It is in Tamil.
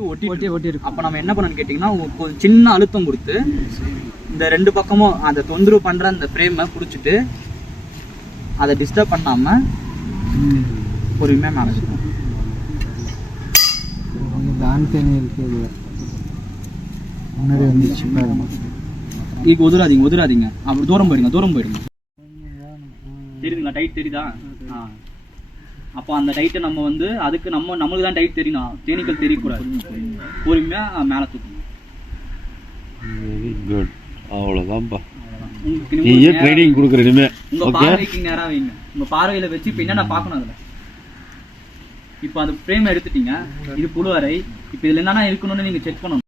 ஒட்டி இருக்கும். அப்போ நம்ம என்ன பண்ணணும்னு கேட்டிங்கன்னா கொஞ்சம் சின்ன அழுத்தம் கொடுத்து இந்த ரெண்டு பக்கமும் அந்த தொந்தரவு பண்ணுற அந்த ஃப்ரேமை பிடிச்சிட்டு அதை டிஸ்டர்ப் பண்ணாமல் பொறுமையாக மேலே இருக்கும். முன்னாடி வந்துச்சு ಈಗ ஒதுராதீங்க அப்படி தூரம் போயிடுங்க தெரியுதுங்களா? டைட் தெரியுதா? அப்போ அந்த டைட்டை நம்ம வந்து அதுக்கு நம்மளுக்கு தான் டைட் தெரியணும், தேனீக்கள் தெரியக்கூடாது. பொறுமையாக மேலே தூக்கணும். Very good. அவ்வளோதான்ப்பா. உங்களுக்கு ட்ரைனிங் கொடுக்குறீங்க. உங்கள் பார்வைக்கு நேராக வைங்க. உங்கள் பார்வையில் வச்சு இப்போ என்னென்ன பார்க்கணும் அதில். இப்போ அந்த ஃப்ரேம் எடுத்துட்டீங்க, இது புழு அறை. இப்போ இதில் என்னென்ன இருக்கணும்னு நீங்கள் செக் பண்ணணும்.